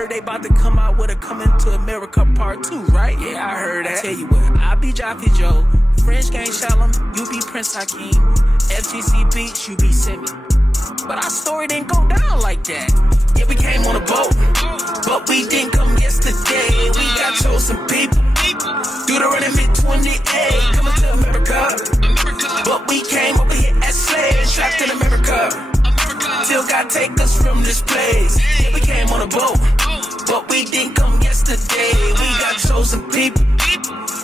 heard they about to come out with a Coming to America Part 2, right? Yeah, I heard that. I tell you what, I be Joffy Joe, French Gang Shalom, you be Prince Hakeem, FGC Beach, you be Simi. But our story didn't go down like that. Yeah, we came on a boat, but we didn't come yesterday. We got chosen people. Deuteronomy 28, coming to America. But we came over here as slaves, trapped in America. Till God take us from this place. Yeah, we came on a boat, but we didn't come yesterday. We got chosen people.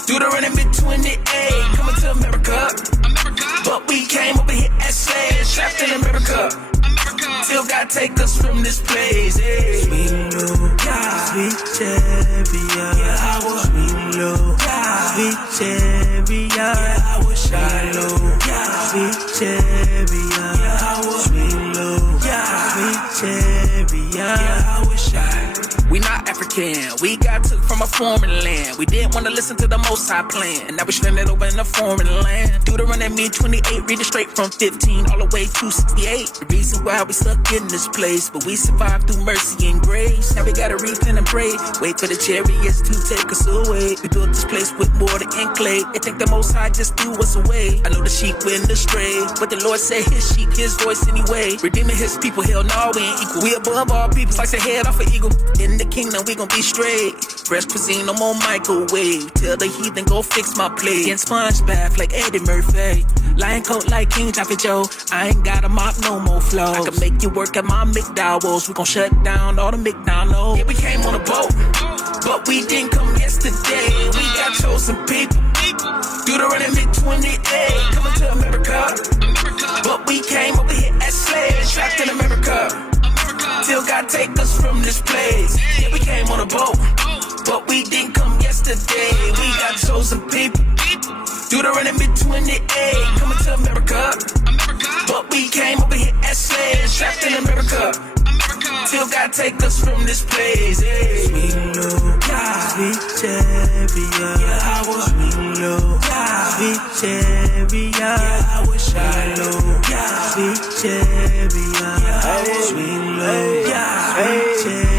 Deuteronomy 28, coming to America. But we came over here as slaves, trapped in America. Till God take us from this place. Hey. Sweet Lord, sweet chariot, sweet Lord, sweet chariot, sweet Lord, sweet chariot, sweet Lord, sweet chariot. We not African, we got took from a foreign land. We didn't want to listen to the Most High plan, and now we stranded over in a foreign land. Deuteronomy 28, reading straight from 15 all the way to 68. The reason why we stuck in this place, but we survived through mercy and grace. Now we gotta repent and pray, wait for the chariots to take us away. We built this place with mortar and clay. They think the Most High just threw us away. I know the sheep went astray, but the Lord said his sheep, his voice anyway. Redeeming his people, hell no, we ain't equal. We above all people, like the head off an eagle. In the kingdom, we gon' be straight. Fresh cuisine, no more microwave. Tell the heathen, go fix my plate. Getting sponge bath like Eddie Murphy. Lion coat like King Joffy Joe. I ain't got a mop, no more flows. I can make you work at my McDowell's. We gon' shut down all the McDonald's. Yeah, we came on a boat, but we didn't come yesterday. We got chosen people. Deuteronomy 28, coming to America. But we came over here as slaves, trapped in America. Till God take us from this place. Yeah, we came on a boat, but we didn't come yesterday. We got chosen people. Deuteronomy 28, coming to America. But we came over here as slaves, trapped in America. Till God take us from this place. Hey. Sweet Lord, sweet chariot, sweet Lord, sweet chariot, sweet Lord, sweet chariot, sweet Lord, sweet chariot.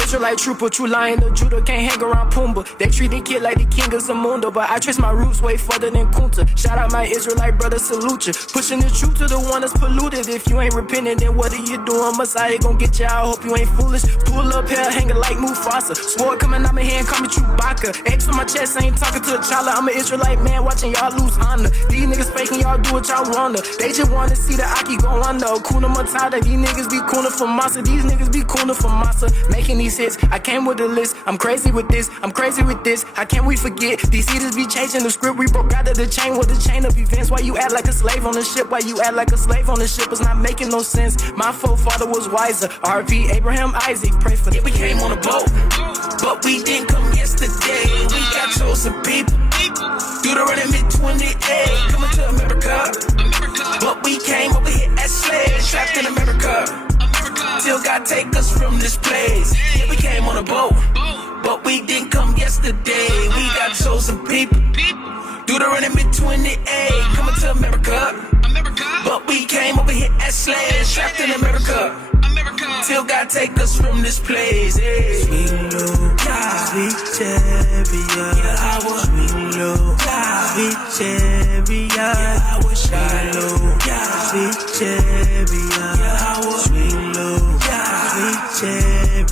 Israelite trooper, true lion of Judah, can't hang around Pumbaa. They treat the kid like the king of Zamunda, but I trace my roots way further than Kunta. Shout out my Israelite brother, salute ya. Pushing the truth to the one that's polluted. If you ain't repenting, then what are you doing? Messiah gon' get ya, I hope you ain't foolish. Pull up here, hanging like Mufasa. Sword coming out my hand, call me Chewbacca. X on my chest, I ain't talking to a child. I'm an Israelite man, watching y'all lose honor. These niggas faking, y'all do what y'all wanna. They just wanna see the Aki go under. Kuna Matata, these niggas be cooning for massa. These niggas be cooning for massa. Making these hits, I came with a list. I'm crazy with this, I'm crazy with this. How can we forget? These haters be changing the script. We broke out of the chain with the chain of events. Why you act like a slave on the ship? Why you act like a slave on the ship? It's not making no sense. My forefather was wiser. RP Abraham Isaac, pray for them. Yeah, we came on a boat, but we didn't come yesterday. We got chosen people. Deuteronomy 28, coming to America. But we came over here as slaves, trapped in America. Till God take us from this place. Yeah, we came on a boat, but we didn't come yesterday. We got chosen people. Deuteronomy 28, coming to America. But we came over here as slaves, trapped in America. Till God take us from this place. Hey. Sweet Lord, sweet chariot, sweet Lord, sweet chariot, sweet Lord, sweet chariot, sweet Lord, sweet chariot.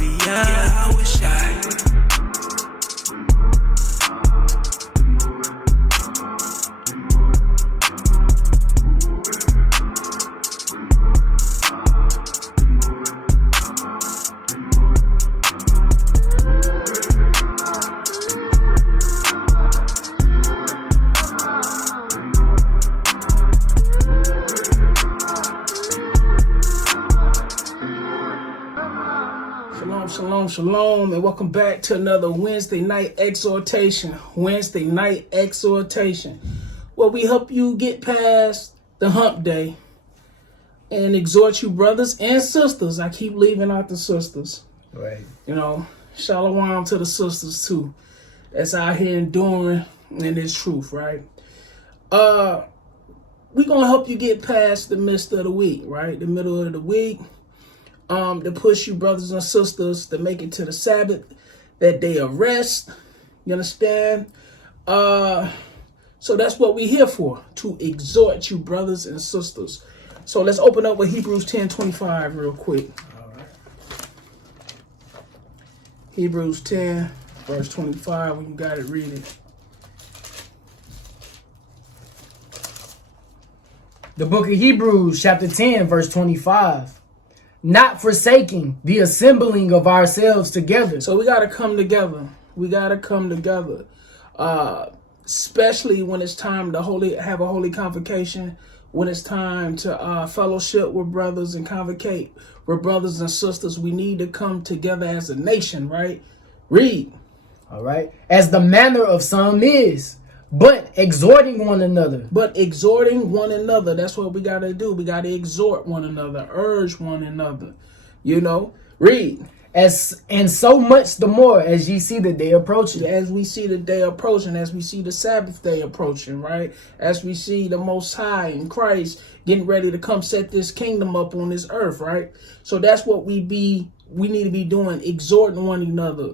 Shalom, and welcome back to another Wednesday night exhortation. Wednesday night exhortation, where we help you get past the hump day and exhort you, brothers and sisters. I keep leaving out the sisters. Right. You know, shalom to the sisters too. That's out here enduring in this truth, right? We're gonna help you get past the midst of the week, right? The middle of the week. to push you brothers and sisters to make it to the Sabbath, that day of rest. You understand? So that's what we're here for, to exhort you brothers and sisters. So let's open up with Hebrews 10:25 real quick. All right. Hebrews 10, verse 25. When you got it, read it. The book of Hebrews, chapter 10, verse 25. Not forsaking the assembling of ourselves together. So we got to come together. We got to come together. Especially when it's time to have a holy convocation, when it's time to fellowship with brothers and convocate with brothers and sisters. We need to come together as a nation, right? Read. All right. As the manner of some is, but exhorting one another. But exhorting one another. That's what we got to do. We got to exhort one another, urge one another. You know, read. And so much the more as ye see the day approaching. As we see the day approaching, as we see the Sabbath day approaching, right? As we see the Most High in Christ getting ready to come set this kingdom up on this earth, right? So that's what we need to be doing, exhorting one another,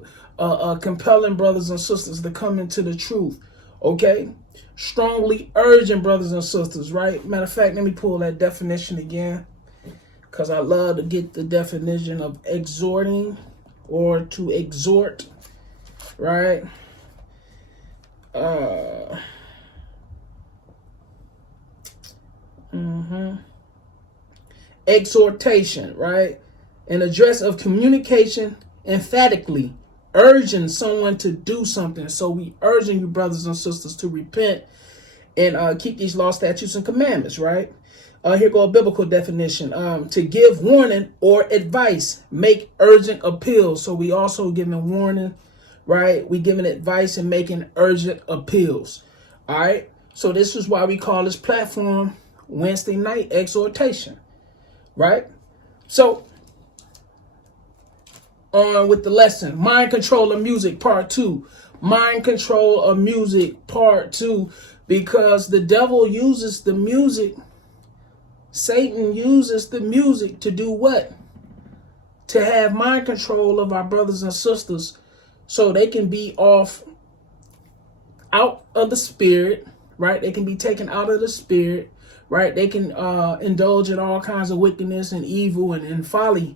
compelling brothers and sisters to come into the truth, okay? Strongly urging brothers and sisters, right? Matter of fact, let me pull that definition again, because I love to get the definition of exhorting or to exhort, right? Exhortation, right? An address of communication emphatically urging someone to do something. So we urging you brothers and sisters to repent and keep these laws, statutes, and commandments, right? Here go a biblical definition. To give warning or advice, make urgent appeals. So we also giving warning, right? We giving advice and making urgent appeals. All right. So this is why we call this platform Wednesday Night Exhortation, right? So on with the lesson, Mind Control of Music Part 2. Mind Control of Music Part 2, because the devil uses the music. Satan uses the music to do what? To have mind control of our brothers and sisters so they can be out of the spirit, right? They can be taken out of the spirit, right? They can indulge in all kinds of wickedness and evil and folly.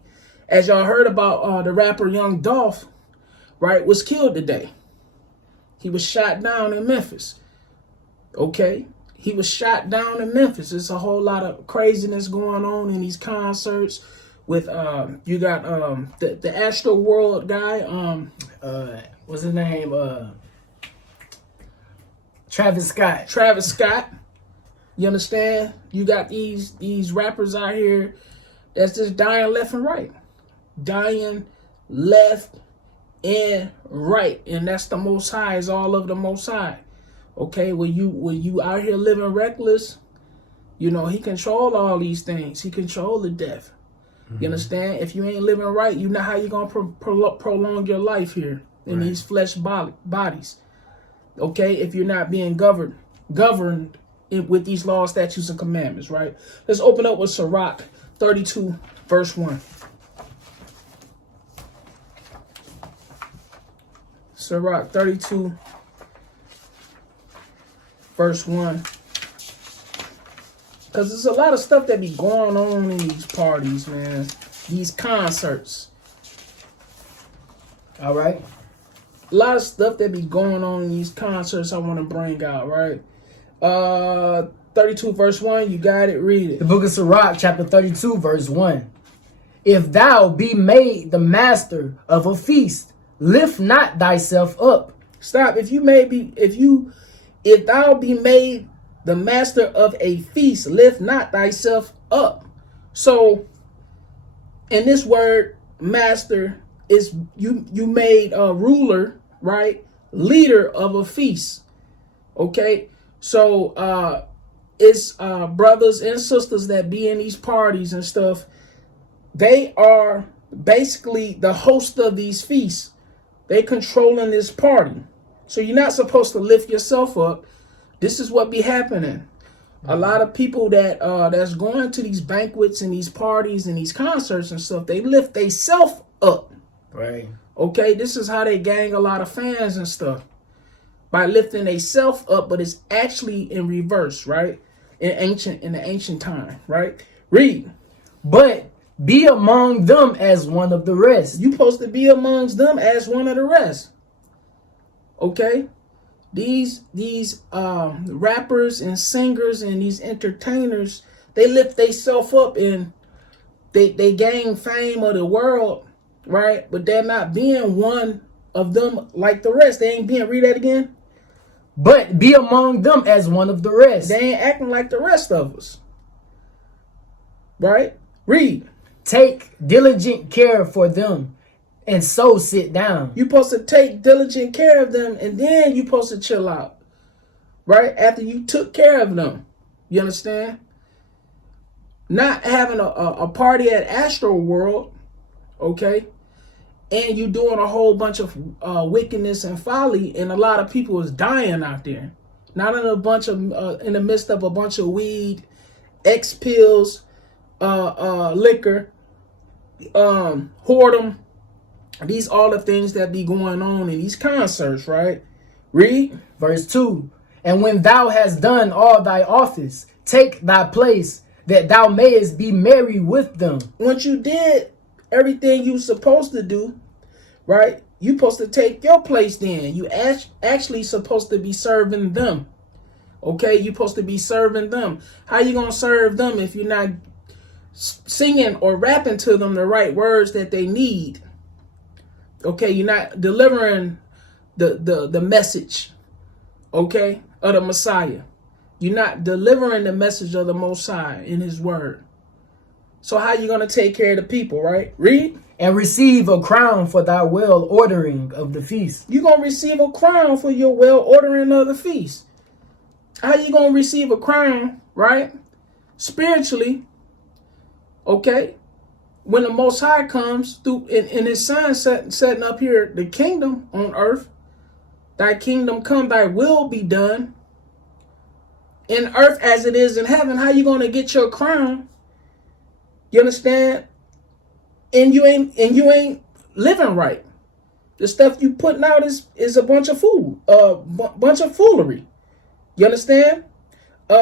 As y'all heard about, the rapper Young Dolph, right, was killed today. He was shot down in Memphis, okay? He was shot down in Memphis. There's a whole lot of craziness going on in these concerts with you got the Astro World guy, what's his name? Travis Scott. Travis Scott. You understand? You got these rappers out here that's just dying left and right. Dying left and right. And that's the Most High, is all of the Most High. Okay, when you out here living reckless, you know, he control all these things. He control the death. You understand? If you ain't living right, you know how you going to prolong your life here in these flesh bodies. Okay, if you're not being governed with these laws, statutes, and commandments, right? Let's open up with Sirach 32, verse 1. Sirach 32, verse 1. Because there's a lot of stuff that be going on in these parties, man. These concerts. All right. A lot of stuff that be going on in these concerts I want to bring out, right? 32 verse 1, you got it, read it. The book of Sirach, chapter 32, verse 1. If thou be made the master of a feast, lift not thyself up. Stop. If thou be made the master of a feast, lift not thyself up. So, in this word, master, is you made a ruler, right? Leader of a feast. Okay? So, it's brothers and sisters that be in these parties and stuff. They are basically the host of these feasts. They controlling this party. So you're not supposed to lift yourself up. This is what be happening. A lot of people that that's going to these banquets and these parties and these concerts and stuff, they lift they self up. Right. Okay, this is how they gang a lot of fans and stuff. By lifting they self up, but it's actually in reverse, right? In the ancient time, right? Read. But be among them as one of the rest. You supposed to be amongst them as one of the rest. Okay? These rappers and singers and these entertainers, they lift themselves up and they gain fame of the world, right? But they're not being one of them like the rest. They ain't being, read that again. But be among them as one of the rest. They ain't acting like the rest of us. Right? Read. Take diligent care for them, and so sit down. You're supposed to take diligent care of them, and then you're supposed to chill out. Right? After you took care of them. You understand? Not having a party at Astro World, okay? And you doing a whole bunch of wickedness and folly, and a lot of people is dying out there. Not in in the midst of a bunch of weed, X pills, liquor, whoredom. These all the things that be going on in these concerts, right? Read. Verse 2. And when thou hast done all thy office, take thy place, that thou mayest be merry with them. Once you did everything you supposed to do, right? You supposed to take your place then. You actually supposed to be serving them. Okay? You supposed to be serving them. How you going to serve them if you're not singing or rapping to them the right words that they need? Okay? You're not delivering the message, okay, of the Messiah. You're not delivering the message of the Most High in his word. So how you going to take care of the people, right? Read. And receive a crown for thy well ordering of the feast. You're going to receive a crown for your well ordering of the feast. How you going to receive a crown, right? Spiritually, okay? When the Most High comes through in his son setting up here the kingdom on earth, thy kingdom come, thy will be done in earth as it is in heaven. How you going to get your crown? You understand? And you ain't living right. The stuff you putting out is a bunch of bunch of foolery. You understand?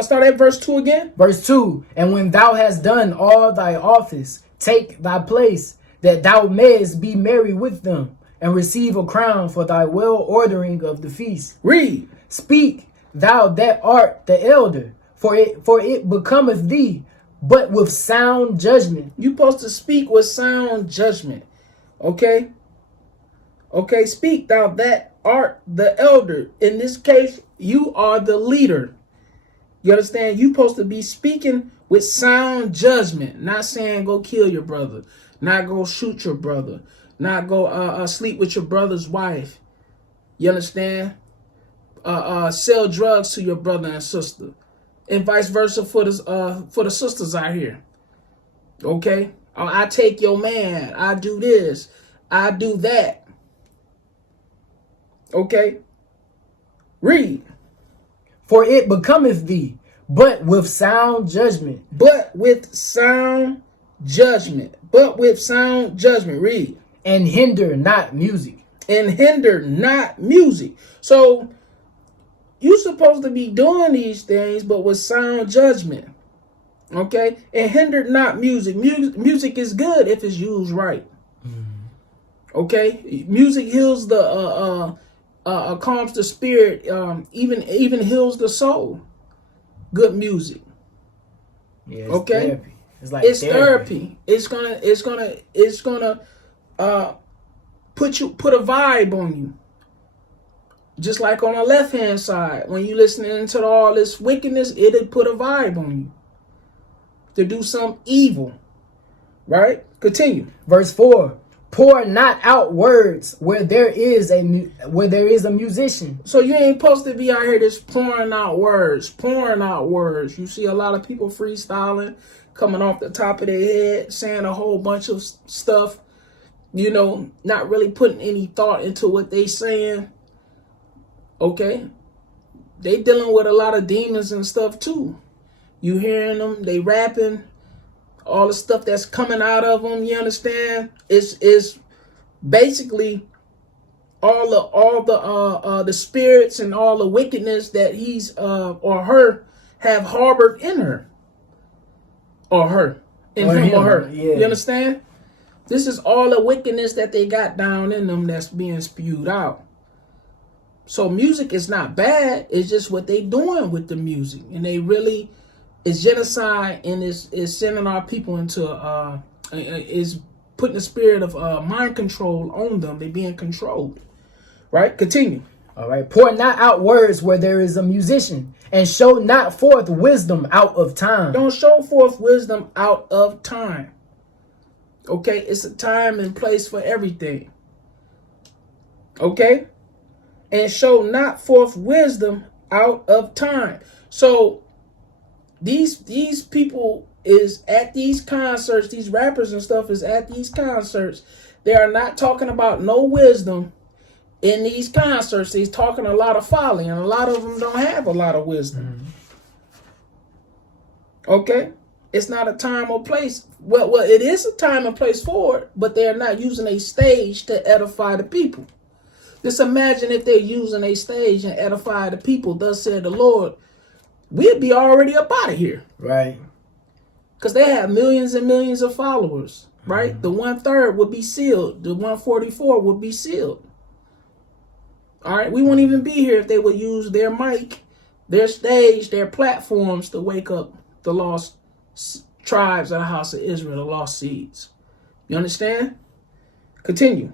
Start at verse 2 again. Verse 2. And when thou hast done all thy office, take thy place, that thou mayest be merry with them, and receive a crown for thy well ordering of the feast. Read. Speak thou that art the elder, for it becometh thee, but with sound judgment. You're supposed to speak with sound judgment. Okay? Okay, speak thou that art the elder. In this case, you are the leader. You understand? You're supposed to be speaking with sound judgment. Not saying go kill your brother. Not go shoot your brother. Not go sleep with your brother's wife. You understand? Sell drugs to your brother and sister. And vice versa for the sisters out here. Okay? I take your man. I do this. I do that. Okay? Read. For it becometh thee, but with sound judgment. But with sound judgment. But with sound judgment. Read. And hinder not music. And hinder not music. So you're supposed to be doing these things, but with sound judgment. Okay? And hinder not music. Music is good if it's used right. Okay? Music heals calms the spirit, even heals the soul. Good music. Yeah, okay? Therapy. It's therapy. It's gonna put a vibe on you. Just like on the left hand side, when you listening to all this wickedness, it'll put a vibe on you to do some evil. Right? Continue. Verse 4. Pour not out words where there is a musician. So you ain't supposed to be out here just pouring out words. You see a lot of people freestyling, coming off the top of their head, saying a whole bunch of stuff, not really putting any thought into what they saying. Okay? They dealing with a lot of demons and stuff too. You hearing them, they rapping, all the stuff that's coming out of them, you understand? Is basically all the spirits and all the wickedness that he's or her have harbored in her. Or her. In him or her. Yeah. You understand? This is all the wickedness that they got down in them that's being spewed out. So music is not bad. It's just what they doing with the music. And they really, it's genocide and is sending our people into, is putting the spirit of mind control on them. They being controlled. Right? Continue. All right. Pour not out words where there is a musician, and show not forth wisdom out of time. Don't show forth wisdom out of time. Okay? It's a time and place for everything. Okay? And show not forth wisdom out of time. So these people is at these concerts, these rappers and stuff is at these concerts. They are not talking about no wisdom in these concerts. He's talking a lot of folly, and a lot of them don't have a lot of wisdom. Okay? It's not a time or place. Well, it is a time and place for it, but they're not using a stage to edify the people. Just imagine if they're using a stage and edify the people, thus said the Lord, we'd be already up out of here. Right. Because they have millions and millions of followers, right? The 1/3 would be sealed. The 144 would be sealed. All right, we wouldn't even be here if they would use their mic, their stage, their platforms to wake up the lost tribes of the house of Israel, the lost seeds. You understand? Continue.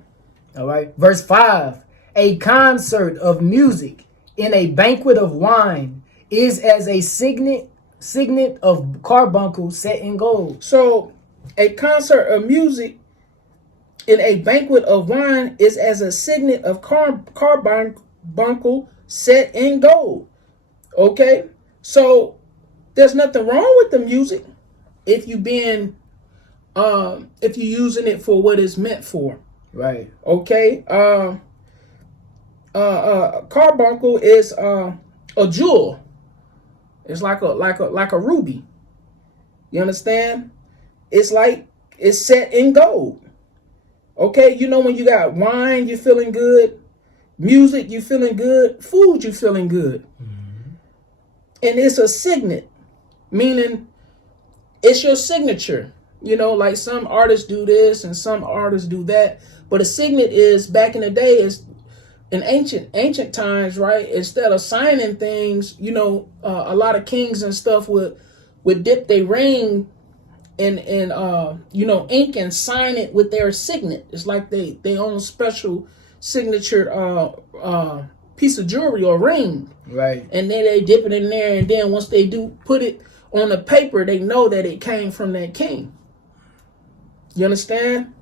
All right. Verse 5. A concert of music in a banquet of wine is as a signet of carbuncle set in gold. So a concert of music in a banquet of wine is as a signet of carbuncle set in gold. Okay? So there's nothing wrong with the music if you're using it for what it's meant for. Right. Okay? Carbuncle is a jewel. It's like a ruby. You understand? It's set in gold. Okay, you know when you got wine, you're feeling good. Music, you're feeling good. Food, you're feeling good. And it's a signet, meaning it's your signature. You know, like some artists do this and some artists do that. But a signet is, back in the day, is in ancient times, right? Instead of signing things, you know, a lot of kings and stuff would dip their ring in ink and sign it with their signet. It's like they own special signature piece of jewelry or ring. Right. And then they dip it in there, and then once they do put it on the paper, they know that it came from that king. You understand?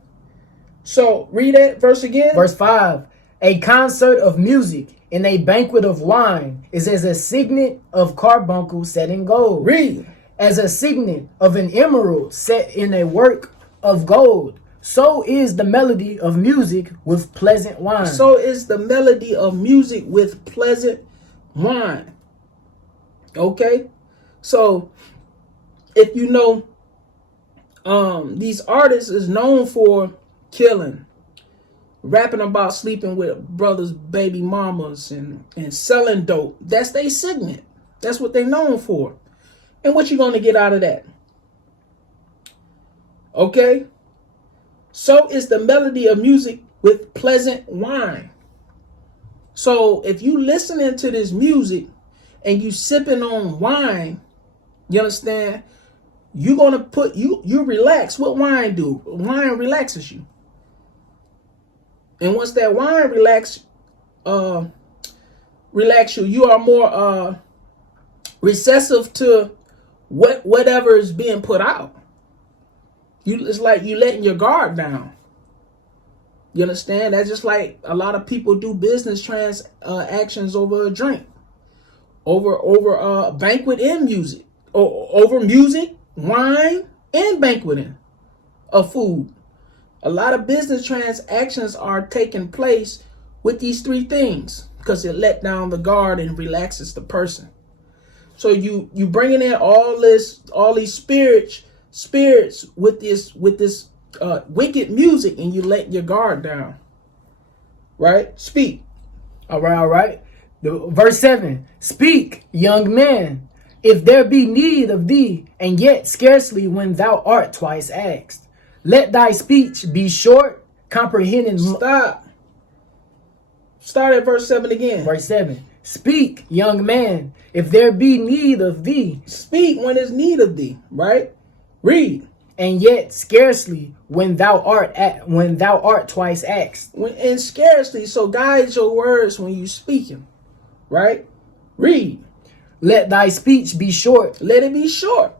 So read that verse again. Verse 5. A concert of music in a banquet of wine is as a signet of carbuncle set in gold. Read. As a signet of an emerald set in a work of gold. So is the melody of music with pleasant wine. So is the melody of music with pleasant wine. Okay? So if you know, these artists is known for killing, rapping about sleeping with brothers' baby mamas and selling dope. That's their signet. That's what they're known for. And what you going to get out of that? Okay? So is the melody of music with pleasant wine. So if you listening to this music and you sipping on wine, you understand? You're going to put, you relax. What wine do? Wine relaxes you. And once that wine relax you, you are more receptive to whatever is being put out. It's like you letting your guard down. You understand? That's just like a lot of people do business transactions over a drink, over banquet and music, or over music, wine, and banqueting of food. A lot of business transactions are taking place with these three things because it let down the guard and relaxes the person. So you bringing in all these spirits with this wicked music, and you let your guard down. Right? Speak. All right. Verse 7. Speak, young man, if there be need of thee, and yet scarcely when thou art twice asked. Let thy speech be short, comprehending. Stop. Start at verse 7 again. Verse 7. Speak, young man, if there be need of thee. Speak when there's need of thee, right? Read. And yet scarcely when thou art twice asked. And scarcely, so guide your words when you speaking, right? Read. Let thy speech be short. Let it be short.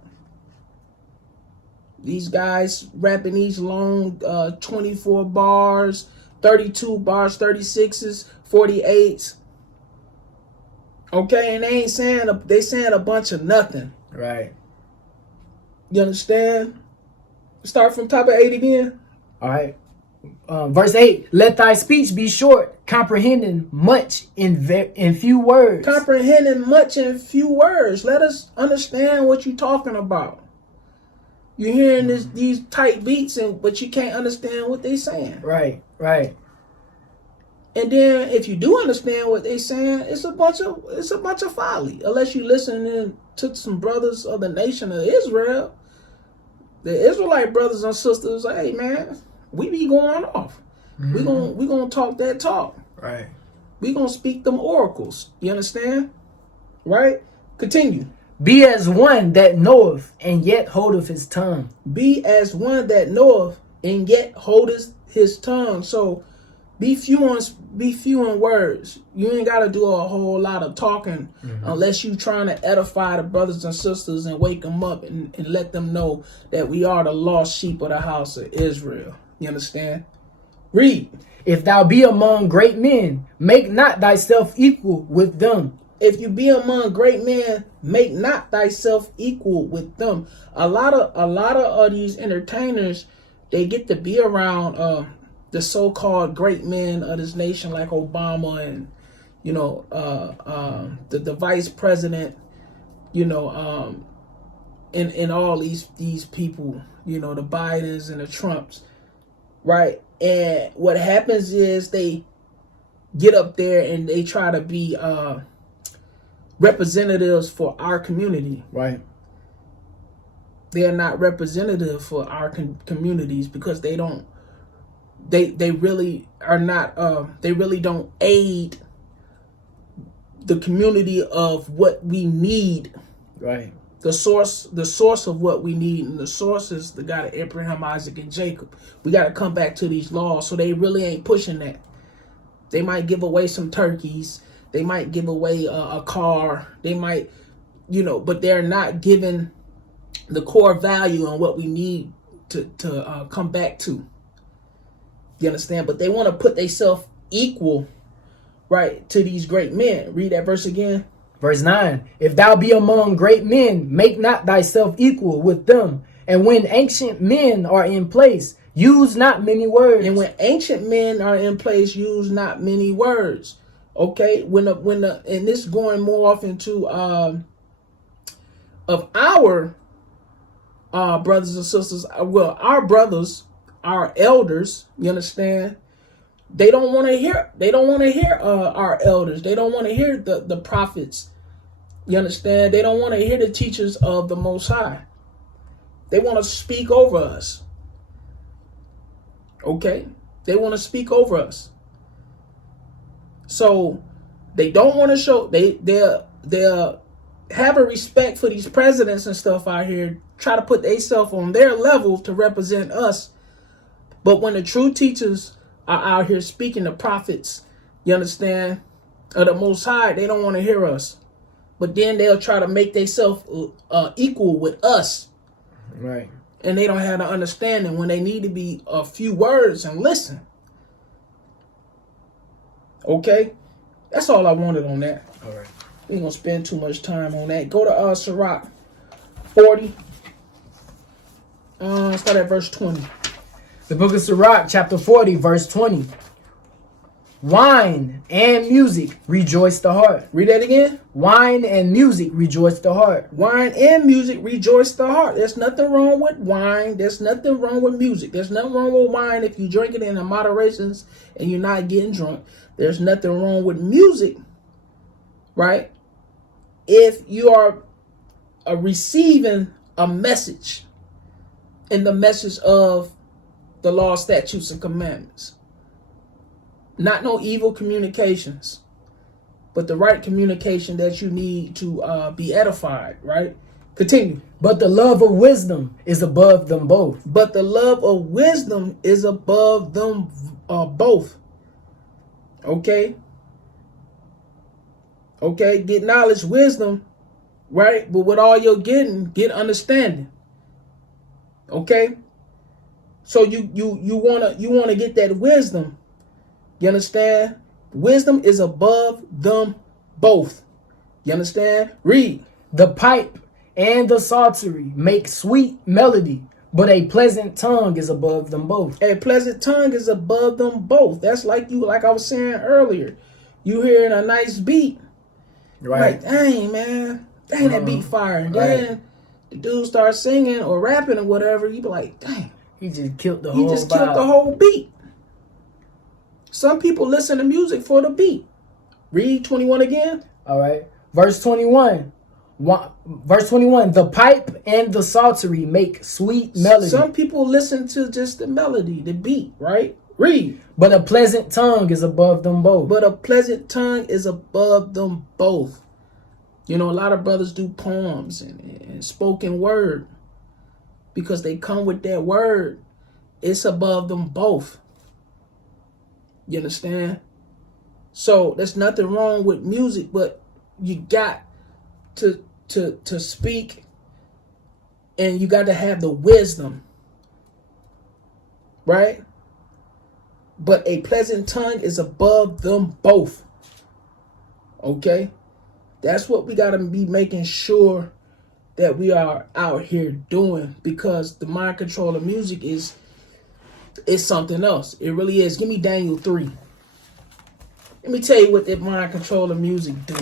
These guys rapping these long 24 bars, 32 bars, 36s, 48s. Okay, and they saying a bunch of nothing. Right. You understand? Start from top of 8 again. All right. Verse 8. Let thy speech be short, comprehending much in few words. Comprehending much in few words. Let us understand what you're talking about. You're hearing these tight beats, but you can't understand what they're saying. Right. And then if you do understand what they're saying, it's a bunch of folly. Unless you listen to some brothers of the nation of Israel, the Israelite brothers and sisters. Hey man, we be going off. Mm-hmm. We gonna talk that talk. Right. We gonna speak them oracles. You understand? Right. Continue. Be as one that knoweth and yet holdeth his tongue. Be as one that knoweth and yet holdeth his tongue. So be few in words. You ain't got to do a whole lot of talking unless you trying to edify the brothers and sisters and wake them up and let them know that we are the lost sheep of the house of Israel. You understand? Read. If thou be among great men, make not thyself equal with them. If you be among great men, make not thyself equal with them. A lot of these entertainers, they get to be around the so-called great men of this nation, like Obama and the vice president, and all these people, the Bidens and the Trumps, right? And what happens is they get up there and they try to be representatives for our community. Right. They're not representative for our communities because they don't. They really are not. They really don't aid the community of what we need. Right. The source of what we need, and the source is the God of Abraham, Isaac, and Jacob. We got to come back to these laws. So they really ain't pushing that. They might give away some turkeys. They might give away a car. They might, but they're not giving the core value on what we need to come back to. You understand? But they want to put themselves equal, right, to these great men. Read that verse again. Verse 9. If thou be among great men, make not thyself equal with them. And when ancient men are in place, use not many words. And when ancient men are in place, use not many words. Okay? And this going more off into of our brothers and sisters. Well, our brothers, our elders, you understand? They don't want to hear. They don't want to hear our elders. They don't want to hear the prophets. You understand? They don't want to hear the teachers of the Most High. They want to speak over us. Okay? They want to speak over us. So they don't want to show. They'll have a respect for these presidents and stuff out here. Try to put themselves on their level to represent us. But when the true teachers are out here speaking to prophets, you understand, of the Most High, they don't want to hear us. But then they'll try to make themselves equal with us. Right. And they don't have the understanding when they need to be a few words and listen. Okay? That's all I wanted on that. All right. We ain't going to spend too much time on that. Go to Sirach 40. Start at verse 20. The book of Sirach, chapter 40, verse 20. Wine and music rejoice the heart. Read that again. Wine and music rejoice the heart. Wine and music rejoice the heart. There's nothing wrong with wine. There's nothing wrong with music. There's nothing wrong with wine if you drink it in moderations and you're not getting drunk. There's nothing wrong with music, right? If you are receiving a message, in the message of the law, statutes, and commandments. Not no evil communications, but the right communication that you need to be edified, right? Continue. But the love of wisdom is above them both. But the love of wisdom is above them both. Okay? Okay, get knowledge, wisdom, right? But with all you're getting, get understanding. Okay? So you wanna get that wisdom. You understand? Wisdom is above them both. You understand? Read. The pipe and the psaltery make sweet melody, but a pleasant tongue is above them both. A pleasant tongue is above them both. That's like I was saying earlier. You hearing a nice beat. Right. Like, dang, man. Dang, that beat fire. And then the dude starts singing or rapping or whatever. You be like, dang. He just killed the He whole just vibe. killed the whole beat. Some people listen to music for the beat. Read 21 again. All right. Verse 21. Verse 21. The pipe and the psaltery make sweet melody. Some people listen to just the melody, the beat, right? Read. But a pleasant tongue is above them both. But a pleasant tongue is above them both. You know, a lot of brothers do poems and spoken word because they come with that word. It's above them both. You understand? So there's nothing wrong with music, but you got to speak, and you got to have the wisdom, right? But a pleasant tongue is above them both. Okay? That's what we got to be making sure that we are out here doing, because the mind control of music is something else. It really is. Give me Daniel 3. Let me tell you what that mind control of music do.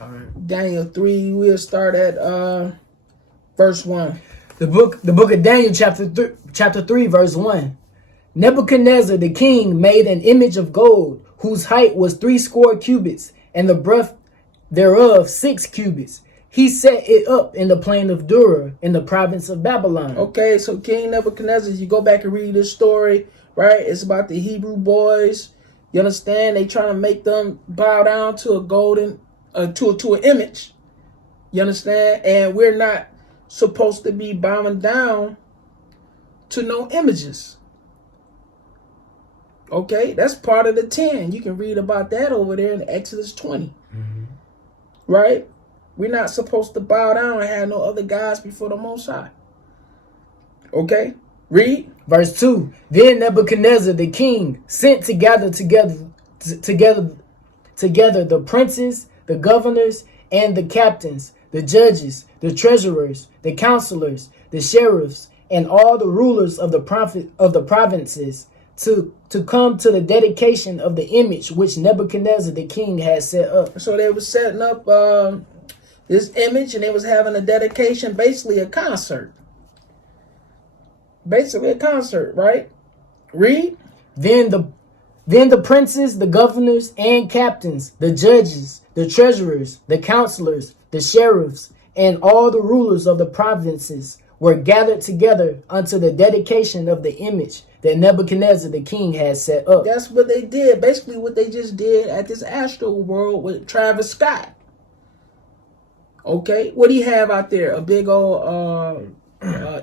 All right. Daniel 3, we'll start at verse 1. The book of Daniel, chapter 3, verse 1. Nebuchadnezzar the king made an image of gold, whose height was 80 cubits, and the breadth thereof 6 cubits. He set it up in the plain of Dura, in the province of Babylon. Okay, so King Nebuchadnezzar, you go back and read this story, right? It's about the Hebrew boys. You understand? They trying to make them bow down to a golden, to an image. You understand? And we're not supposed to be bowing down to no images. Okay, that's part of the 10. You can read about that over there in Exodus 20. Mm-hmm. Right? We're not supposed to bow down and have no other gods before the Most High. Okay? Read. Verse 2. Then Nebuchadnezzar the king sent together the princes, the governors, and the captains, the judges, the treasurers, the counselors, the sheriffs, and all the rulers of the provinces to come to the dedication of the image which Nebuchadnezzar the king had set up. So they were setting up this image, and they was having a dedication, basically a concert. Basically a concert, right? Read. Then the princes, the governors, and captains, the judges, the treasurers, the counselors, the sheriffs, and all the rulers of the provinces were gathered together unto the dedication of the image that Nebuchadnezzar the king had set up. That's what they did. Basically what they just did at this Astro World with Travis Scott. Okay, what do you have out there? A big old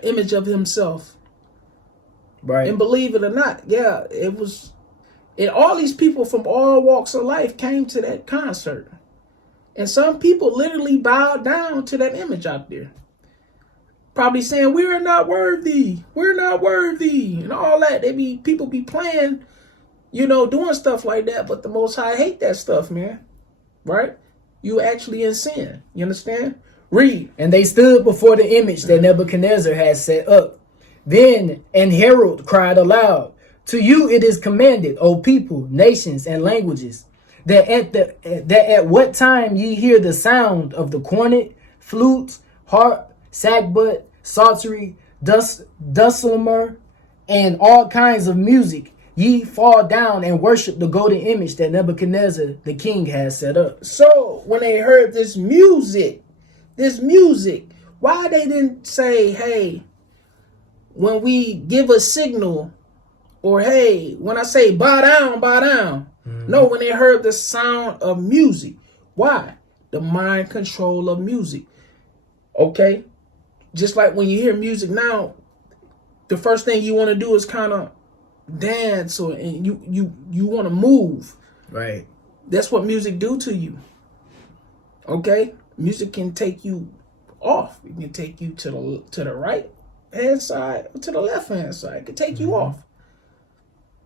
image of himself. Right. And believe it or not, yeah, it was. And all these people from all walks of life came to that concert. And some people literally bowed down to that image out there. Probably saying, we're not worthy. We're not worthy. And all that. People be playing, doing stuff like that. But the Most High hate that stuff, man. Right? you actually in sin. You understand? Read. And they stood before the image that Nebuchadnezzar had set up. Then an herald cried aloud, "To you it is commanded, O people, nations, and languages, that at what time ye hear the sound of the cornet, flute, harp, sackbut, psaltery, dulcimer, and all kinds of music, ye fall down and worship the golden image that Nebuchadnezzar the king has set up." So when they heard this music, why they didn't say, hey, when we give a signal, or hey, when I say bow down, bow down. No, when they heard the sound of music. Why? The mind control of music. Okay? Just like when you hear music now, the first thing you want to do is kind of dance, and you want to move. Right. That's what music do to you. Okay? Music can take you off. It can take you to the right hand side or to the left hand side. It can take you off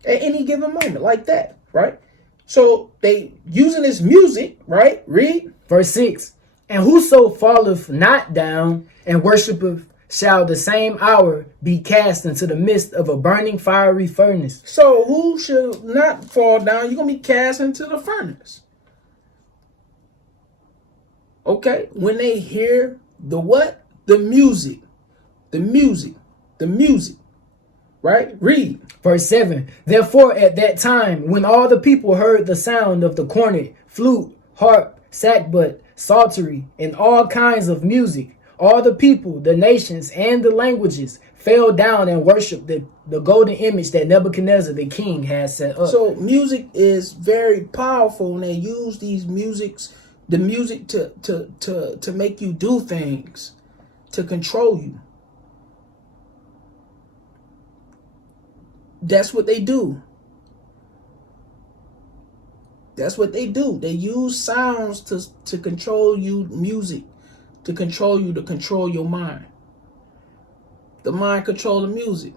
at any given moment, like that, right? So they using this music, right? Read. Verse 6. And whoso falleth not down and worshipeth shall the same hour be cast into the midst of a burning fiery furnace. So who should not fall down? You're going to be cast into the furnace. Okay? When they hear the what? The music. The music. The music. Right? Read. Verse 7. Therefore at that time, when all the people heard the sound of the cornet, flute, harp, sackbut, psaltery, and all kinds of music, all the people, the nations, and the languages fell down and worshipped the golden image that Nebuchadnezzar the king had set up. So music is very powerful, and they use the music to make you do things, to control you. That's what they do. That's what they do. They use sounds to control you, music, to control you, to control your mind. The mind control the music.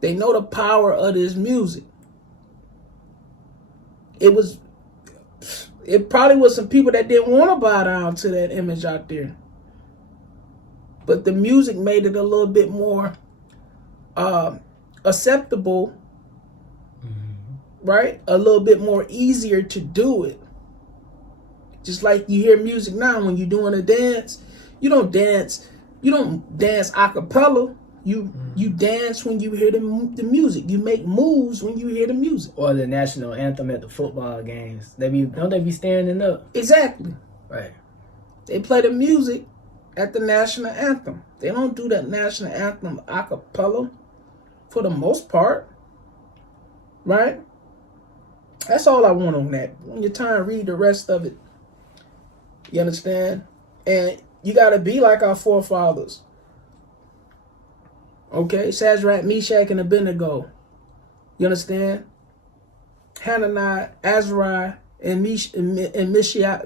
They know the power of this music. It probably was some people that didn't want to bow down to that image out there. But the music made it a little bit more acceptable, right? A little bit more easier to do it. Just like you hear music now, when you're doing a dance, you don't dance a cappella. You dance when you hear the music. You make moves when you hear the music. Or the national anthem at the football games. Don't they be standing up? Exactly. Right. They play the music at the national anthem. They don't do that national anthem a cappella for the most part. Right? That's all I want on that. When you're trying to read the rest of it, you understand? And you got to be like our forefathers. Okay? Shadrach, Meshach, and Abednego. You understand? Hananiah, Azariah, and Mishael.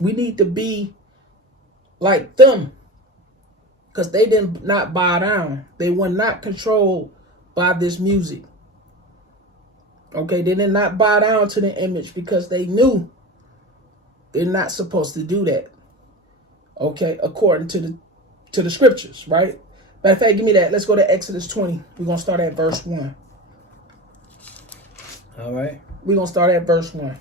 We need to be like them, because they did not bow down. They were not controlled by this music. Okay, they did not bow down to the image because they knew they're not supposed to do that. Okay, according to the scriptures, right? Matter of fact, give me that. Let's go to Exodus 20. We're going to start at verse 1. All right. We're going to start at verse 1.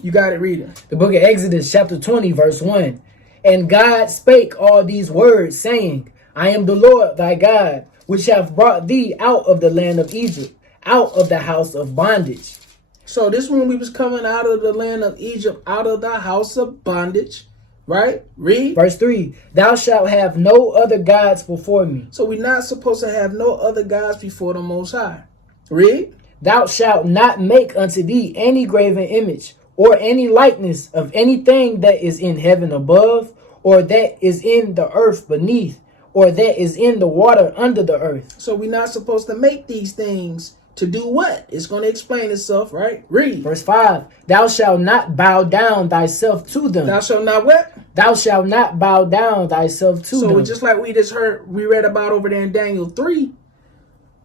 You got it, reading. The book of Exodus, chapter 20, verse 1. And God spake all these words, saying, I am the Lord thy God, which have brought thee out of the land of Egypt, out of the house of bondage. So this when we was coming out of the land of Egypt, out of the house of bondage, right? Read. Verse 3. Thou shalt have no other gods before me. So we're not supposed to have no other gods before the Most High. Read. Thou shalt not make unto thee any graven image, or any likeness of anything that is in heaven above, or that is in the earth beneath, or that is in the water under the earth. So we're not supposed to make these things to do what? It's going to explain itself, right? Read. Verse 5. Thou shalt not bow down thyself to them. Thou shalt not what? Thou shalt not bow down thyself to them. So just like we read about over there in Daniel 3,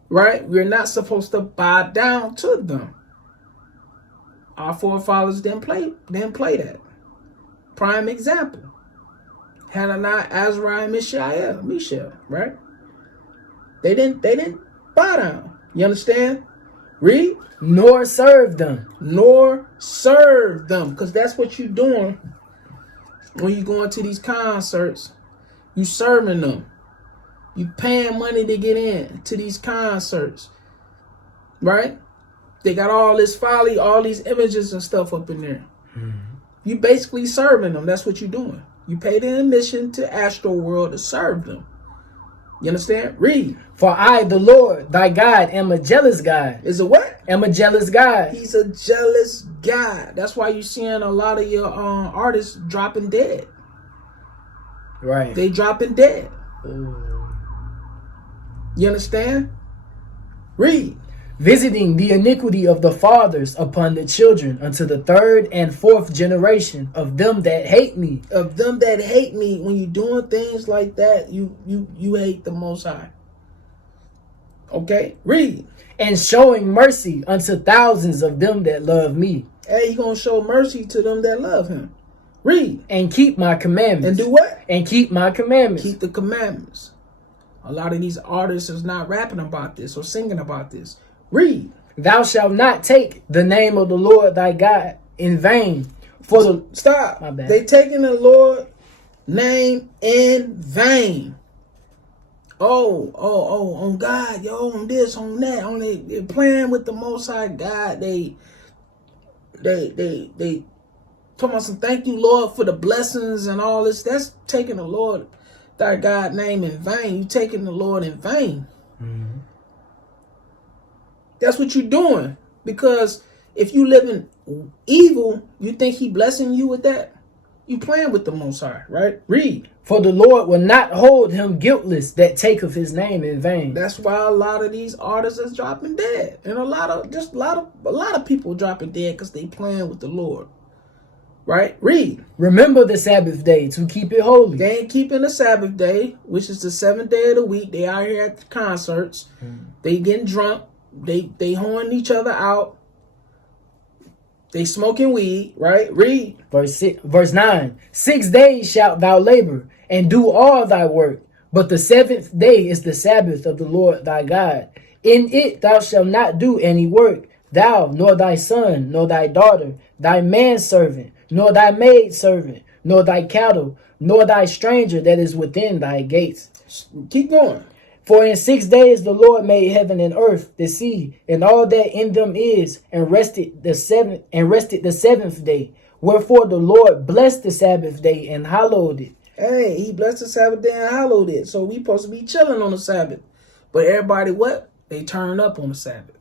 right? We're not supposed to bow down to them. Our forefathers didn't play that. Prime example. Hananiah, Azariah, and Mishael, right? They didn't bow down. You understand? Read. Nor serve them. Nor serve them. Because that's what you're doing when you go into these concerts. You serving them. You paying money to get in to these concerts. Right? They got all this folly, all these images and stuff up in there. You basically serving them. That's what you're doing. You paid an admission to Astro World to serve them. You understand? Read. For I, the Lord, thy God, am a jealous God. Is a what? Am a jealous God. He's a jealous God. That's why you're seeing a lot of your artists dropping dead. Right. They dropping dead. You understand? Read. Visiting the iniquity of the fathers upon the children unto the third and fourth generation of them that hate me. Of them that hate me. When you're doing things like that, you hate the Most High. Okay? Read. And showing mercy unto thousands of them that love me. Hey, he gonna show mercy to them that love him. Read. And keep my commandments. And do what? And keep my commandments. Keep the commandments. A lot of these artists is not rapping about this or singing about this. Read. Thou shalt not take the name of the Lord thy God in vain. For the Stop. My bad. They taking the Lord name in vain. Oh, on God, yo, on this, on that, on they playing with the Most High God. They talking about some thank you, Lord, for the blessings and all this. That's taking the Lord thy God name in vain. You taking the Lord in vain. That's what you're doing. Because if you live in evil, you think he blessing you with that? You playing with the Most High, right? Read. For the Lord will not hold him guiltless that taketh his name in vain. That's why a lot of these artists is dropping dead. And a lot of people dropping dead because they playing with the Lord. Right? Read. Remember the Sabbath day to keep it holy. They ain't keeping the Sabbath day, which is the 7th day of the week. They out here at the concerts. They getting drunk. They horning each other out. They smoking weed, right? Read. Verse 9. 6 days shalt thou labor and do all thy work, but the 7th day is the Sabbath of the Lord thy God. In it thou shalt not do any work, thou, nor thy son, nor thy daughter, thy manservant, nor thy maidservant, nor thy cattle, nor thy stranger that is within thy gates. Keep going. For in 6 days the Lord made heaven and earth, the sea, and all that in them is, and rested the 7th day. Wherefore the Lord blessed the Sabbath day and hallowed it. Hey, he blessed the Sabbath day and hallowed it. So we supposed to be chilling on the Sabbath. But everybody what? They turn up on the Sabbath.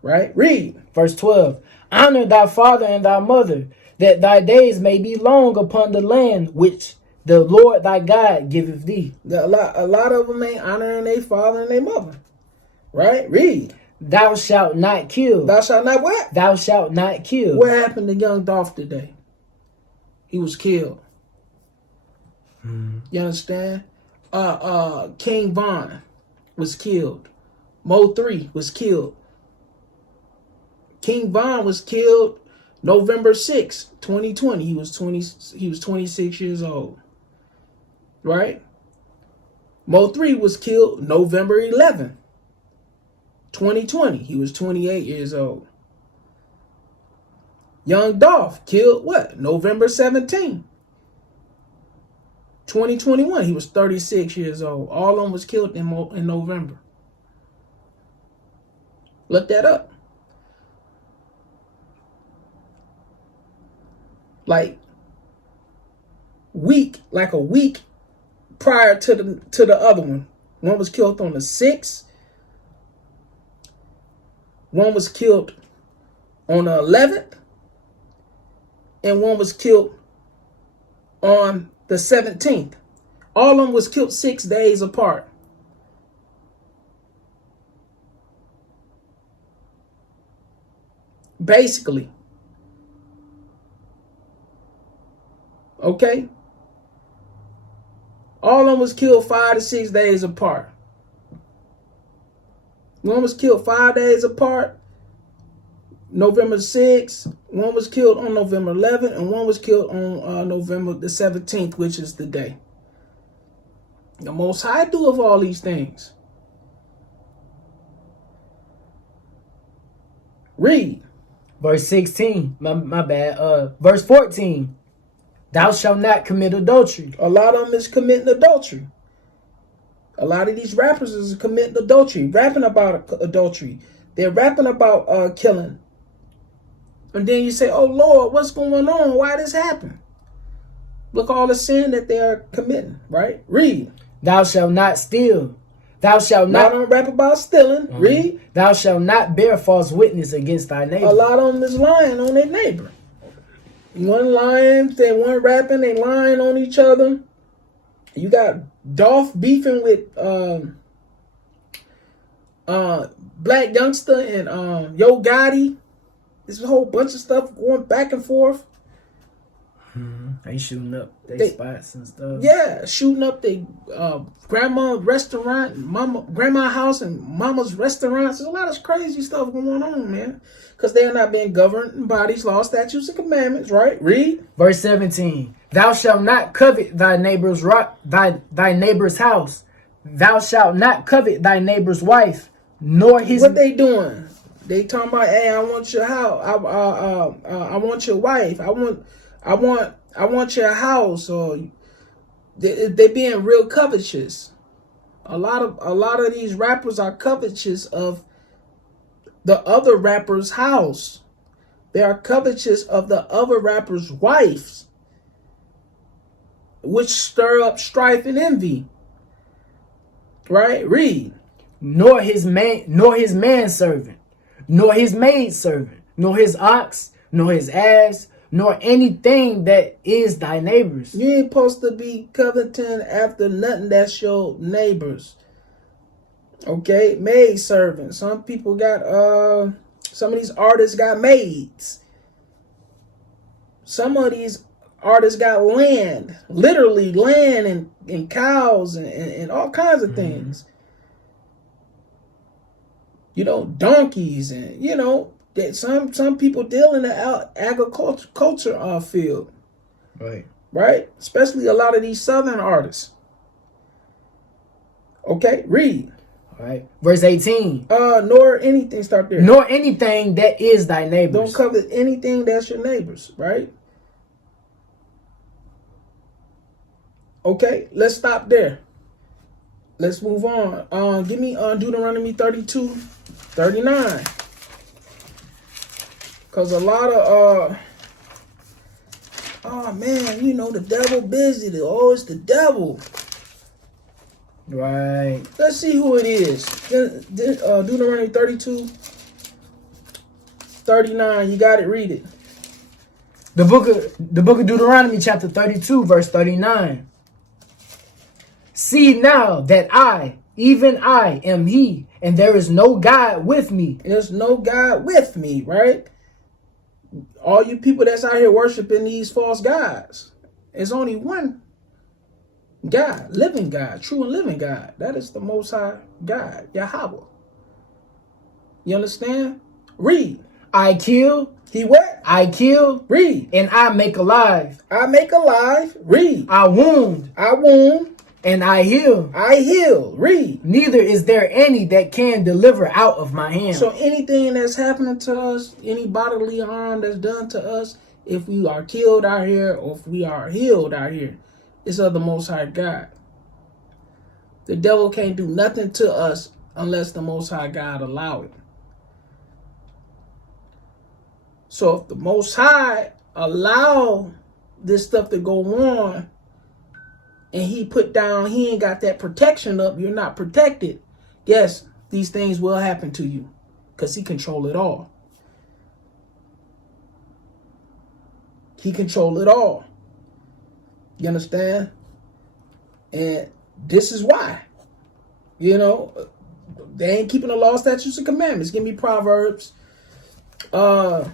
Right? Read. Verse 12. Honor thy father and thy mother, that thy days may be long upon the land which the Lord thy God giveth thee. A lot of them ain't honoring their father and their mother. Right? Read. Thou shalt not kill. Thou shalt not what? Thou shalt not kill. What happened to young Dolph today? He was killed. You understand? King Von was killed. Mo 3 was killed. King Von was killed November 6, 2020. He was 26 years old. Right? Mo 3 was killed November 11, 2020. He was 28 years old. Young Dolph killed what? November 17, 2021. He was 36 years old. All of them was killed in November. Look that up. Like a week prior to the other one. One was killed on the 6th. One was killed on the 11th. And one was killed on the 17th. All of them was killed 6 days apart. Basically. Okay? All of them was killed 5 to 6 days apart. One was killed 5 days apart. November 6th, one was killed on November 11th, and one was killed on November the 17th, which is the day. The Most High do of all these things. Read. Verse 16. My bad. Verse 14. Thou shalt not commit adultery. A lot of them is committing adultery. A lot of these rappers is committing adultery, rapping about adultery. They're rapping about killing. And then you say, oh Lord, what's going on? Why this happen? Look all the sin that they are committing, right? Read. Thou shalt not steal. Thou shalt not. Don't rap about stealing. Read. Thou shalt not bear false witness against thy neighbor. A lot of them is lying on their neighbor. One lying, they one rapping, they lying on each other. You got Dolph beefing with Black Youngster and Yo Gotti. There's a whole bunch of stuff going back and forth. They shooting up they spots and stuff. Yeah, shooting up the grandma restaurant, grandma house, and mama's restaurants. There's a lot of crazy stuff going on, man. Because they are not being governed by these laws, statutes, and commandments, right? Read. Verse 17. Thou shalt not covet thy neighbor's thy neighbor's house. Thou shalt not covet thy neighbor's wife, nor his. What they doing? They talking about, hey, I want your house. I want your wife. I want your house. Or they being real covetous. A lot of these rappers are covetous of the other rapper's house. They are covetous of the other rapper's wives, which stir up strife and envy. Right? Read. Nor his manservant, nor his maidservant, nor his ox, nor his ass, nor anything that is thy neighbor's. You ain't supposed to be coveting after nothing that's your neighbor's. Okay? Maidservant. Some people got, some of these artists got maids. Some of these artists got land. Literally land and cows and all kinds of things. You know, donkeys, and you know that some people deal in the agriculture field, right? Especially a lot of these southern artists. Okay, read. All right, verse 18. Nor anything, start there. Nor anything that is thy neighbor's. Don't covet anything that's your neighbor's, right? Okay, let's stop there. Let's move on. Give me Deuteronomy 32:39. Because a lot of, oh man, you know, the devil busy. It's the devil. Right. Let's see who it is. Deuteronomy 32:39. You got it, read it. The book of Deuteronomy chapter 32 verse 39. See now that I, even I, am he, and there is no God with me. There's no God with me, right? All you people that's out here worshiping these false gods, there's only one God, living God, true and living God. That is the Most High God, Yahweh. You understand? Read. I kill. He what? I kill. Read. And I make alive. I make alive. Read. I wound. I wound. And I heal. I heal. Read. Neither is there any that can deliver out of my hand. So anything that's happening to us, any bodily harm that's done to us, if we are killed out here or if we are healed out here, it's of the Most High God. The devil can't do nothing to us unless the Most High God allow it. So if the Most High allow this stuff to go on, and he ain't got that protection up, you're not protected, yes, these things will happen to you because he control it all. He control it all. You understand? And this is why. You know, they ain't keeping the law, statutes, and commandments. Give me Proverbs 11.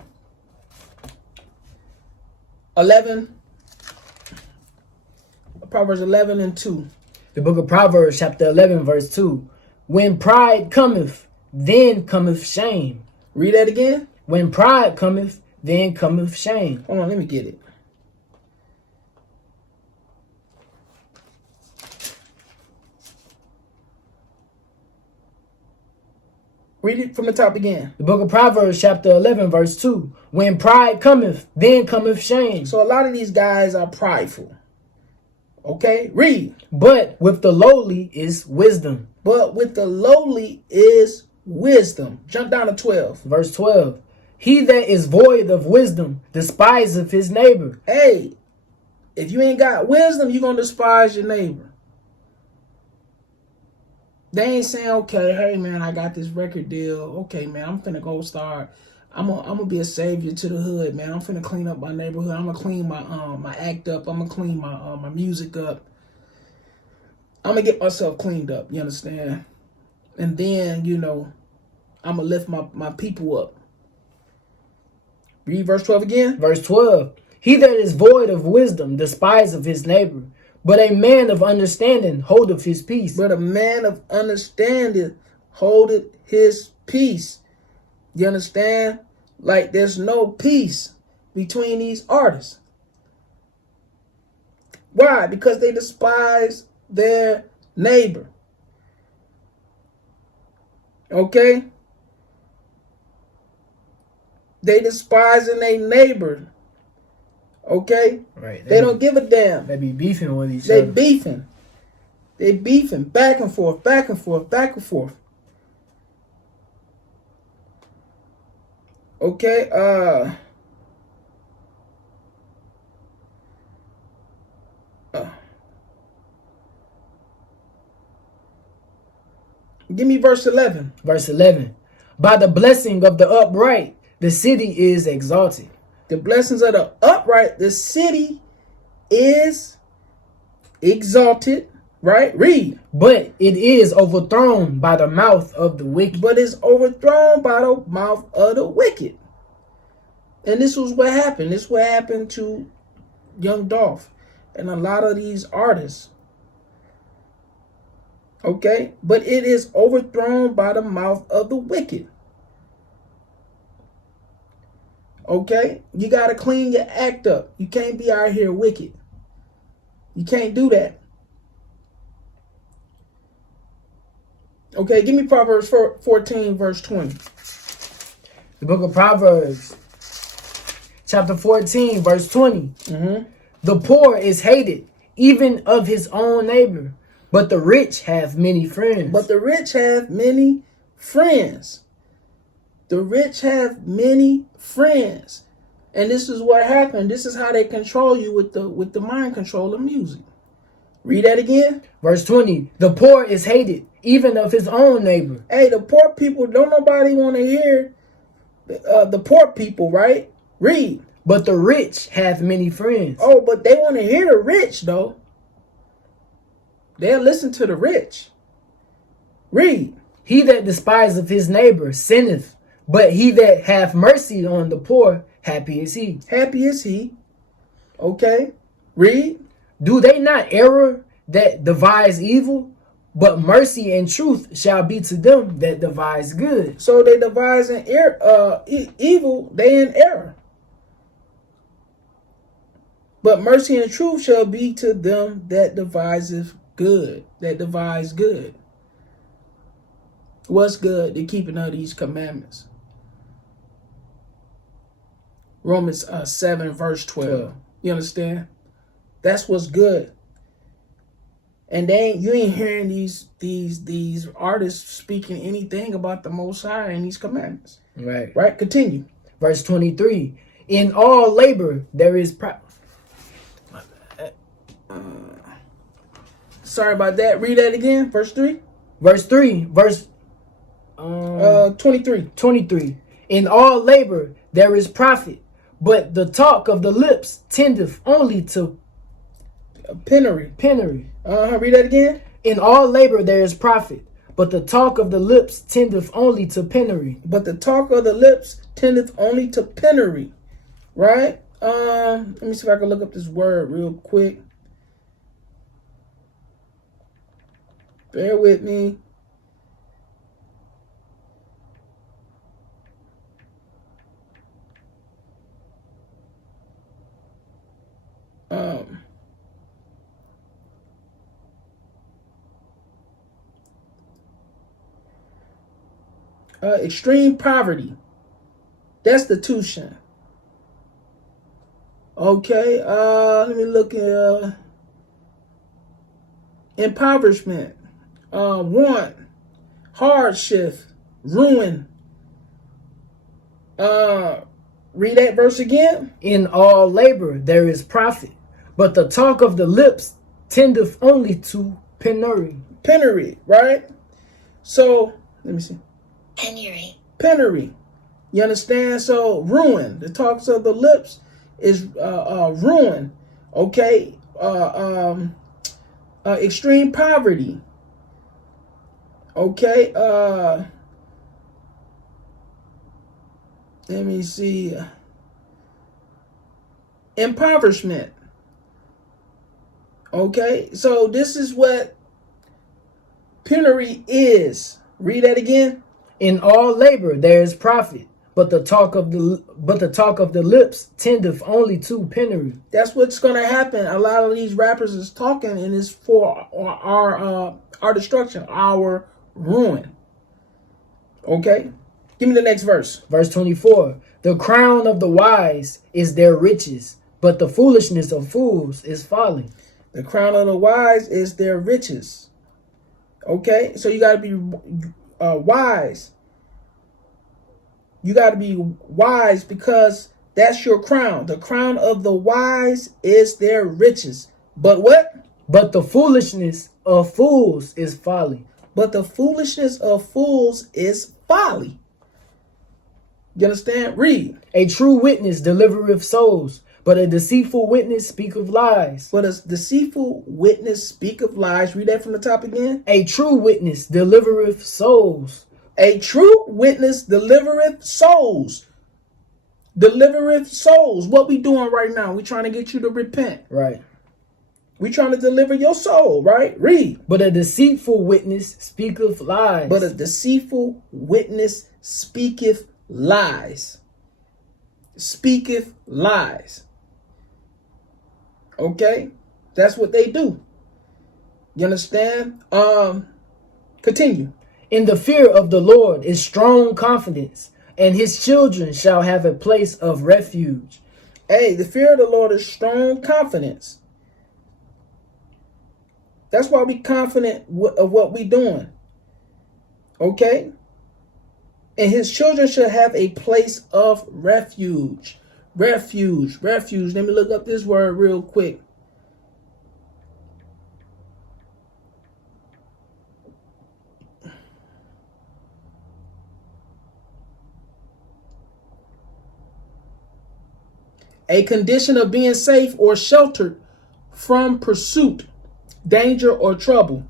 Proverbs 11:2. The book of Proverbs chapter 11 verse 2. When pride cometh, then cometh shame. Read that again. When pride cometh, then cometh shame. Hold on, let me get it. Read it from the top again. The book of Proverbs, chapter 11, verse 2. When pride cometh, then cometh shame. So a lot of these guys are prideful. Okay, read. But with the lowly is wisdom. But with the lowly is wisdom. Jump down to 12. Verse 12. He that is void of wisdom despiseth his neighbor. Hey, if you ain't got wisdom, you're going to despise your neighbor. They ain't saying, okay, hey, man, I got this record deal. Okay, man, I'm finna go start. I'm gonna be a savior to the hood, man. I'm finna clean up my neighborhood. I'm gonna clean my act up. I'm gonna clean my music up. I'm gonna get myself cleaned up. You understand? And then, you know, I'm gonna lift my people up. Read verse 12 again. Verse 12. He that is void of wisdom despiseth his neighbor, but a man of understanding holdeth his peace. But a man of understanding holdeth his peace. You understand? Like there's no peace between these artists. Why? Because they despise their neighbor. Okay? They despising their neighbor. Okay? Right. They don't give a damn. They be beefing with each They other. beefing. They beefing back and forth, back and forth, back and forth. Okay, give me verse 11. Verse 11. By the blessing of the upright, the city is exalted. The blessings of the upright, the city is exalted. Right? Read. But it is overthrown by the mouth of the wicked. But it's overthrown by the mouth of the wicked. And this was what happened. This is what happened to Young Dolph and a lot of these artists. Okay? But it is overthrown by the mouth of the wicked. Okay? You got to clean your act up. You can't be out here wicked. You can't do that. Okay, give me Proverbs 14, verse 20. The book of Proverbs, chapter 14, verse 20. The poor is hated, even of his own neighbor, but the rich have many friends. But the rich have many friends. The rich have many friends. And this is what happened. This is how they control you with the mind control of music. Read that again. Verse 20. The poor is hated, even of his own neighbor. Hey, the poor people, don't nobody want to hear the poor people, right? Read. But the rich have many friends. Oh, but they want to hear the rich, though. They'll listen to the rich. Read. He that despiseth his neighbor sinneth, but he that hath mercy on the poor, happy is he. Happy is he. Okay. Read. Do they not err that devise evil? But mercy and truth shall be to them that devise good. So they devise an evil, they in error. But mercy and truth shall be to them that deviseth good, that devise good. What's good? The keeping of these commandments. Romans 7, verse 12. You understand? That's what's good. And you ain't hearing these artists speaking anything about the Most High and these commandments. Right. Right? Continue. Verse 23. In all labor there is Sorry about that. Read that again. Verse 3. Verse 3. Verse 23. 23. In all labor there is profit, but the talk of the lips tendeth only to Penury. Read that again. In all labor there is profit, but the talk of the lips tendeth only to penury. But the talk of the lips tendeth only to penury. Right? Let me see if I can look up this word real quick. Bear with me. Extreme poverty, destitution. Okay, let me look at impoverishment, want, hardship, ruin. Read that verse again. In all labor there is profit, but the talk of the lips tendeth only to penury. Penury, right? So, let me see. Penury. Penury. You understand? So, ruin. The talks of the lips is ruin. Okay? Extreme poverty. Okay? Let me see. Impoverishment. Okay? So, this is what penury is. Read that again. In all labor there is profit, but the talk of the lips tendeth only to penury. That's what's going to happen. A lot of these rappers is talking, and it's for our destruction, our ruin. Okay, give me the next verse. Verse 24. The crown of the wise is their riches, but the foolishness of fools is folly. The crown of the wise is their riches. Okay, so you got to be wise. You got to be wise because that's your crown. The crown of the wise is their riches. But what? But the foolishness of fools is folly. But the foolishness of fools is folly. You understand? Read. A true witness delivereth souls, but a deceitful witness speaketh lies. But a deceitful witness speak of lies. Read that from the top again. A true witness delivereth souls. A true witness delivereth souls. Delivereth souls. What we doing right now? We trying to get you to repent. Right. We trying to deliver your soul, right? Read. But a deceitful witness speaketh lies. But a deceitful witness speaketh lies. Speaketh lies. Okay? That's what they do. You understand? Continue. In the fear of the Lord is strong confidence, and his children shall have a place of refuge. Hey, the fear of the Lord is strong confidence. That's why we confident of what we doing. Okay? And his children shall have a place of refuge. Refuge. Refuge. Let me look up this word real quick. A condition of being safe or sheltered from pursuit, danger, or trouble.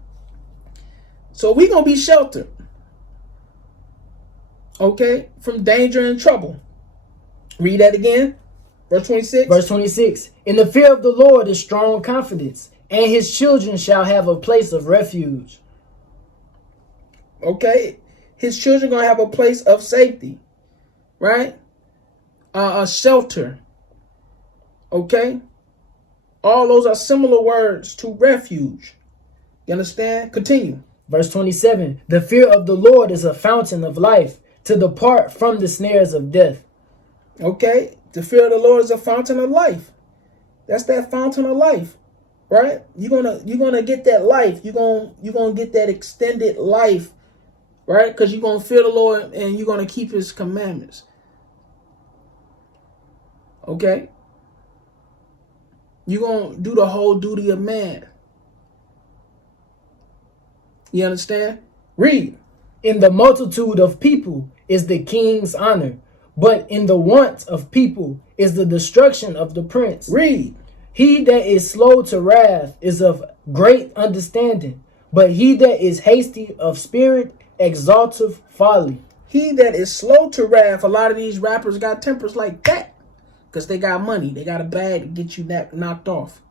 So we're going to be sheltered. Okay? From danger and trouble. Read that again. Verse 26. Verse 26. In the fear of the Lord is strong confidence, and his children shall have a place of refuge. Okay? His children going to have a place of safety. Right? A shelter. Okay? All those are similar words to refuge. You understand? Continue. Verse 27. The fear of the Lord is a fountain of life, to depart from the snares of death. Okay? The fear of the Lord is a fountain of life. That's that fountain of life. Right? You're gonna get that life. You're gonna get that extended life. Right? Because you're gonna fear the Lord and you're gonna keep his commandments. Okay? You're going to do the whole duty of man. You understand? Read. In the multitude of people is the king's honor, but in the want of people is the destruction of the prince. Read. He that is slow to wrath is of great understanding, but he that is hasty of spirit exalteth folly. He that is slow to wrath, a lot of these rappers got tempers like that. Because they got money. They got a bag to get you knocked off.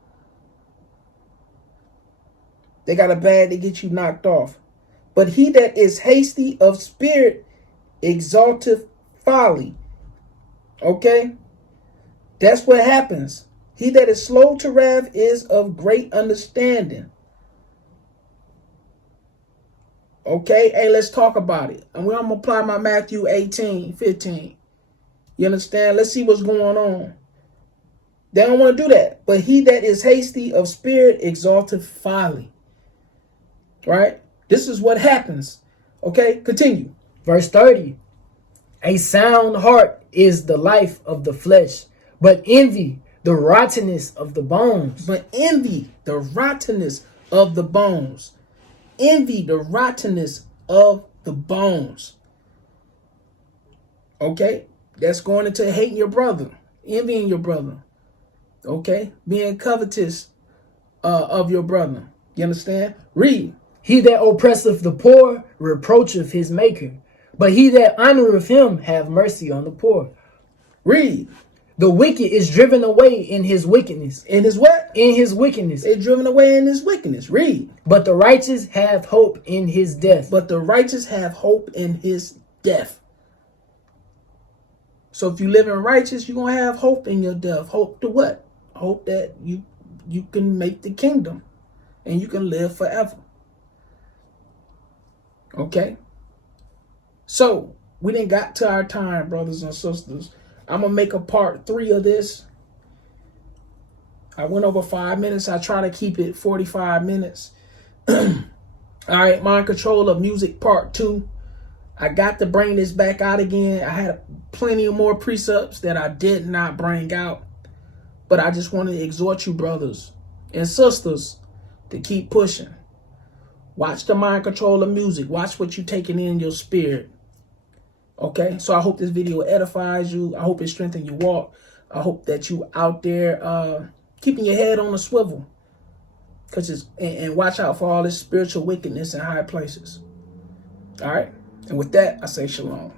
They got a bag to get you knocked off. But he that is hasty of spirit exalteth folly. Okay? That's what happens. He that is slow to wrath is of great understanding. Okay, hey, let's talk about it. And I'm going to apply my Matthew 18:15. You understand? Let's see what's going on. They don't want to do that. But he that is hasty of spirit exalteth folly. Right? This is what happens. Okay, continue. Verse 30. A sound heart is the life of the flesh, but envy the rottenness of the bones. But envy the rottenness of the bones. Envy the rottenness of the bones. Okay? That's going into hating your brother. Envying your brother. Okay? Being covetous of your brother. You understand? Read. He that oppresseth the poor reproacheth his maker, but he that honoreth him have mercy on the poor. Read. The wicked is driven away in his wickedness. In his what? In his wickedness. It's driven away in his wickedness. Read. But the righteous have hope in his death. But the righteous have hope in his death. So if you live in righteous, you're going to have hope in your death. Hope to what? Hope that you can make the kingdom and you can live forever. Okay? So we didn't got to our time, brothers and sisters. I'm going to make a part 3 of this. I went over 5 minutes. I try to keep it 45 minutes. All right, mind control of music part 2. I got to bring this back out again. I had plenty of more precepts that I did not bring out. But I just want to exhort you, brothers and sisters, to keep pushing. Watch the mind control of music. Watch what you're taking in your spirit. Okay, so I hope this video edifies you. I hope it strengthens your walk. I hope that you out there keeping your head on a swivel. And watch out for all this spiritual wickedness in high places. All right, and with that, I say shalom.